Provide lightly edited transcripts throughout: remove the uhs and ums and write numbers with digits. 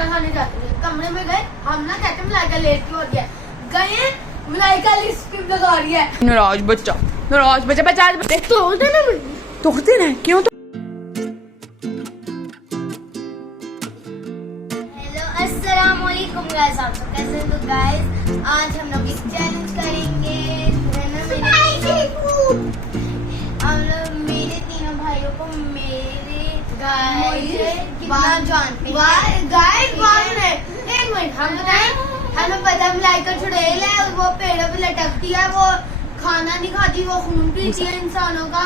खाना खाने जाते थे, कमरे में गए हम ना कहते मलाइका लेट क्यों हो गया, गए मलाइका लिपस्टिक लगा रही है। नाराज बच्चा बचा तोड़ देना तोड़ते ना क्यों हेलो अस्सलाम वालेकुम गाइस, आप सब कैसे हैं? तो गाइस आज हम लोग एक चैलेंज करेंगे, हम लोग मेरे तीनों भाइयों को मेरे कितना जानते हैं गाइस। एक मिनट हम बताएं, हमें पता मलाइका चुड़ैल है, वो पेड़ों पे लटकती है, वो खाना नहीं खाती, वो खून पीती है इंसानों का।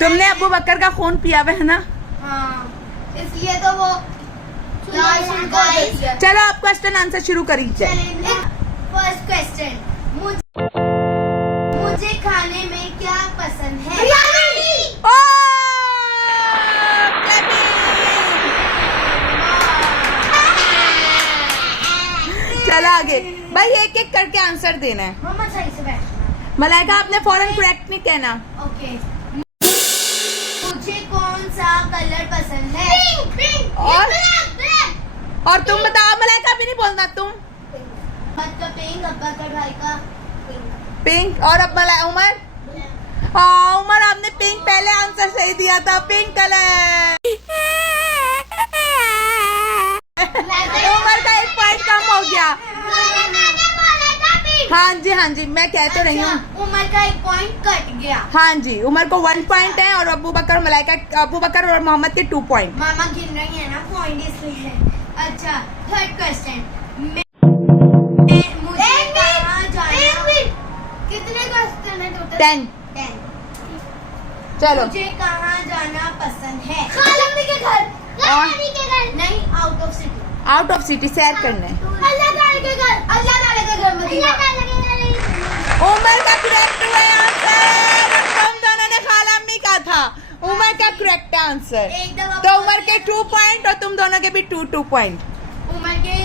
तुमने अबू बकर का खून पिया हुआ है ना? हाँ, इसलिए तो वो चलो आप क्वेश्चन आंसर शुरू करिए। फर्स्ट क्वेश्चन, मुझे खाने में क्या पसंद है? ओ चलो आगे भाई, एक एक करके आंसर देना है। मम्मा सही से बैठना। मलाइका आपने फौरन करेक्ट नहीं कहना। ओके, मुझे कौन सा कलर पसंद है? पिंक। और तुम बताओ मलाइका, भी नहीं बोलना तुम। मतलब पिंक, अब्बा का भाई का पिंक। और अब उमर? हाँ उमर, आपने पिंक पहले आंसर सही दिया था, पिंक कलर। उमर का एक पॉइंट कम हो गया। हाँ जी मैं कह तो रही हूँ। उमर का एक पॉइंट कट गया। हाँ जी, उमर को 1 पॉइंट है और अबू बकर और मोहम्मद के 2 पॉइंट। मामा गिन रही है ना पॉइंट, इसलिए। अच्छा, थर्ड क्वेश्चन, कितने क्वेश्चन है टोटल? 10। चलो मुझे कहाँ जाना पसंद है? खालामणी के घर। खालामणी के घर नहीं, out of city. Out of city सैर करने। अल्लाह ताला के घर। अल्लाह ताला के घर मदीना। उमर का करेक्ट हुआ आंसर। तुम दोनों ने खालामणी का था, उमर का करेक्ट आंसर। तो उमर के 2 पॉइंट और तुम दोनों के भी 2 पॉइंट। उमर के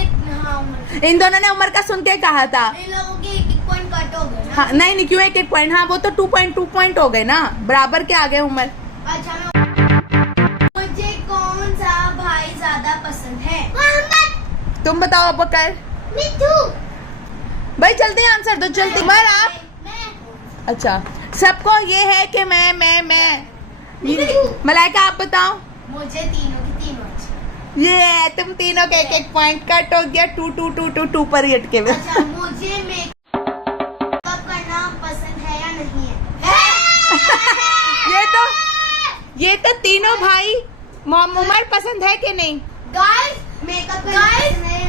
उमर इन दोनों ने उमर का सुन के कहा था। इन लोगों के 1 पॉइंट कट हो गए ना? हाँ नहीं क्यों 1 पॉइंट? हाँ वो तो 2 पॉइंट हो गए ना, बराबर के आ गए उमर। अच्छा, मुझे कौन सा भाई ज्यादा पसंद है? तुम बताओ अबू बकर। मिठू। भाई जल्दी आंसर दो, जल्दी। उमर आप? अच्छा, सबको ये है कि मैं मलाइका आप बताओ। मुझे तीनों की तीनों अच्छी। ये तुम तीनों के 1 पॉइंट कट हो गया, 2 पर ही अटके हुए। अच्छा, मुझे मेकअप करना पसंद है या नहीं है? ये तो तीनों भाई उमर पसंद है कि नहीं? गाइस, मेकअप करना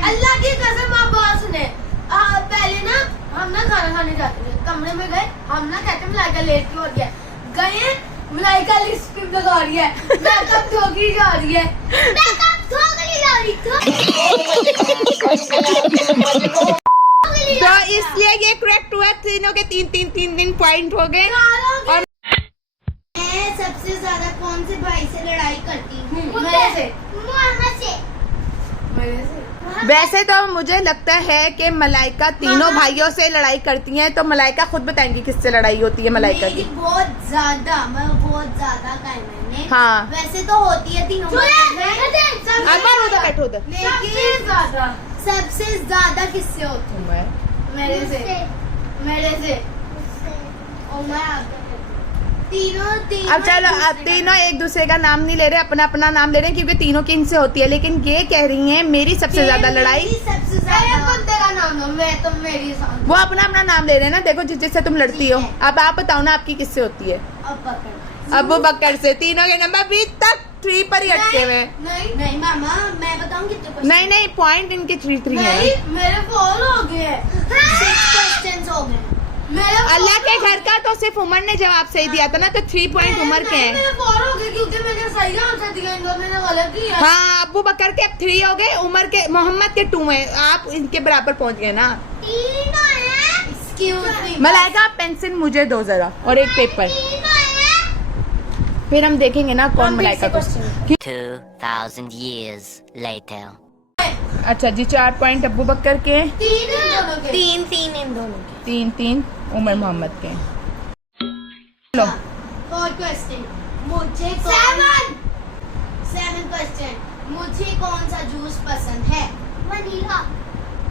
अल्लाह की कसम, आप बात सुने। पहले ना हम ना खाना खाने जाते थे, कमरे में गए हम ना कहते मलाइका लेट क्यों हो गया, गए मलाइका लिपस्टिक लगा रही है, मेकअप धोके जा रही है, तो इसलिए ये करेक्ट हुआ, तीनों के 3 पॉइंट हो गए। और मैं सबसे ज्यादा कौन से भाई से लड़ाई करती हूँ? मेरे से। वैसे तो मुझे लगता है कि मलाइका तीनों भाइयों से लड़ाई करती हैं, तो मलाइका खुद बताएंगी किससे लड़ाई होती है मलाइका की। बहुत ज्यादा का मैंने। हाँ वैसे तो होती है तीनों, बैठो उधर। लेकिन सबसे ज्यादा किससे होती है? मेरे से। अब चलो, अब तीनों एक दूसरे का नाम नहीं ले रहे, अपना नाम ले रहे हैं, क्योंकि तीनों की इनसे होती है। लेकिन ये कह रही हैं मेरी सबसे ज्यादा लड़ाई। सबसे ज्यादा बंदे का नाम दो, मैं तो मेरी साथ। वो अपना नाम ले रहे हैं ना, देखो जिससे तुम लड़ती हो। अब आप बताओ ना आपकी किससे होती है? अबू बकर से। तीनों के नंबर अभी तक 3 पर ही अटके हुए। नहीं मामा, मैं बताऊं कितने? नहीं पॉइंट इनके 3 है। मेरे 4 हो गए, 6 क्वेश्चंस हो गए। अल्लाह के घर का तो सिर्फ उमर ने जवाब सही दिया था ना, तो 3 पॉइंट उमर के हैं। मेरे 4 हो गए क्योंकि मैंने सही आंसर दिया, इन दोनों ने गलत दिया। हाँ, अबू बकर के अब 3 हो गए, उमर के मोहम्मद के 2 हैं। आप इनके बराबर पहुंच गए ना। मलाइका आप पेंसिल मुझे दो जरा, और एक पेपर, फिर हम देखेंगे ना कौन मलाइका को। 2000 years later. अच्छा जी, 4 पॉइंट अबू बकर के, 3 इन दोनों के, 3 उमर मोहम्मद के। लो फोर्थ क्वेश्चन, मुझे सेवन क्वेश्चन, मुझे कौन सा जूस पसंद है? वनीला।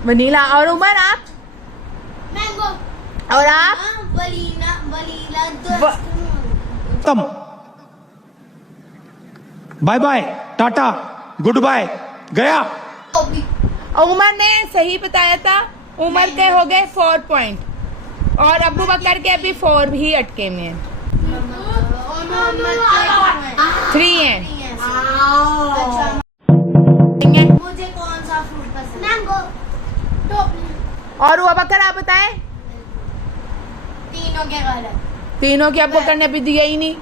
वनीला। और उमर आप? मैंगो। और आप? वनीला खत्म। Bye bye, tata, good bye, गया। उमर ने सही बताया था। उमर के हो गए 4 पॉइंट और अब्बू बकर के अभी 4 भी अटके में हैं। 3 हैं। अच्छा, ठीक है। मुझे कौन सा फ्रूट पसंद? मैंगो। और वो बकर आप बताएं। तीनों के गलत। तीनों की अब्बू बकर ने अभी दिया ही नहीं।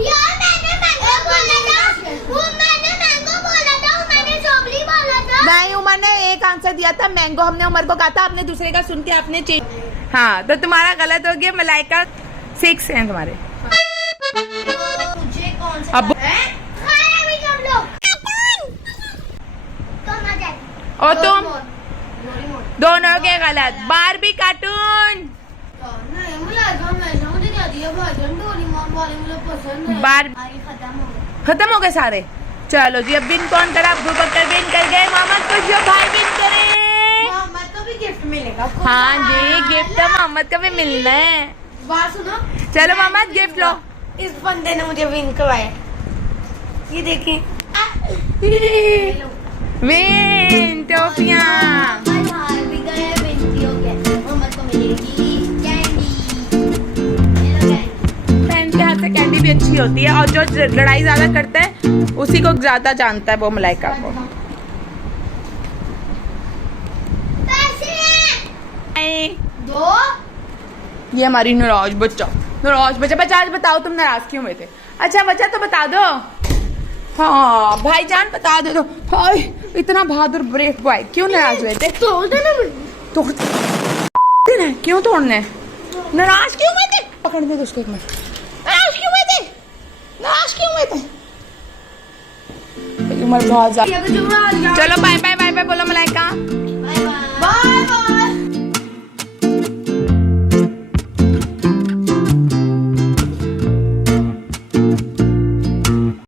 यार मैंने मैंगो बोला था, मैंने मैंगो बोला था, मैंने स्ट्रॉबेरी बोला था। नहीं, उमर ने एक आंसर दिया था मैंगो। हमने उमर को कहा था, आपने दूसरे का सुन के आपने चेंज। हाँ, तो तुम्हारा गलत हो गया। मलाइका 6 हैं तुम्हारे। मुझे कौन सा अब- है? खाना भी सब लोग। तुम आ जाए। और तुम? डोरेमोन। दोनों के गलत। Barbie cartoon. नहीं, मुझे क्या दिया भाईजान? डोरेमोन वाले मुझे पसंद है। बार- आगे खत्म हो गया। खत्म हो गए सारे। चलो जी, अब विन कौन करा? अब्बू बकर विन कर गए। मोहम्मद को जो भाई विन करे। मोहम्मद को भी गिफ्ट मिलेगा। हाँ जी, गिफ्ट तो मोहम्मद का भी मिलना है। बात सुनो। चलो मोहम्मद, गिफ्ट लो। इस बंदे ने मुझे विन करवाया। ये देखिए। विन टॉफियाँ। मोहम्मद हार भी गए, विन भी हो गया। मोहम्मद को मिलेगी कैंडी। ये लो कैंडी। फ्रेंड के हाथ से कैंडी भी अच्छी होती है और जो लड़ाई ज्यादा करता है उसी को ज्यादा जानता है वो मलाइका को। पैसे दो। ये हमारी नाराज बच्चा। नाराज बच्चा। बच्चा आज बताओ तुम नाराज क्यों हुए थे? अच्छा बच्चा तो बता दो। हाँ भाईजान बता दो। तो हाय, इतना बहादुर ब्रेक बॉय क्यों नाराज हुए थे? तोड़ देना तोड़ देना है? क्यों तोड़ने? नाराज क्यों हुए थे? पकड़ने दो उसको एक मिनट। नाराज क्यों हुए थे? नाराज क्यों हुए थे? उम्र बहुत ज्यादा। चलो बाय बाय बाय बाय बोलो मलाइका।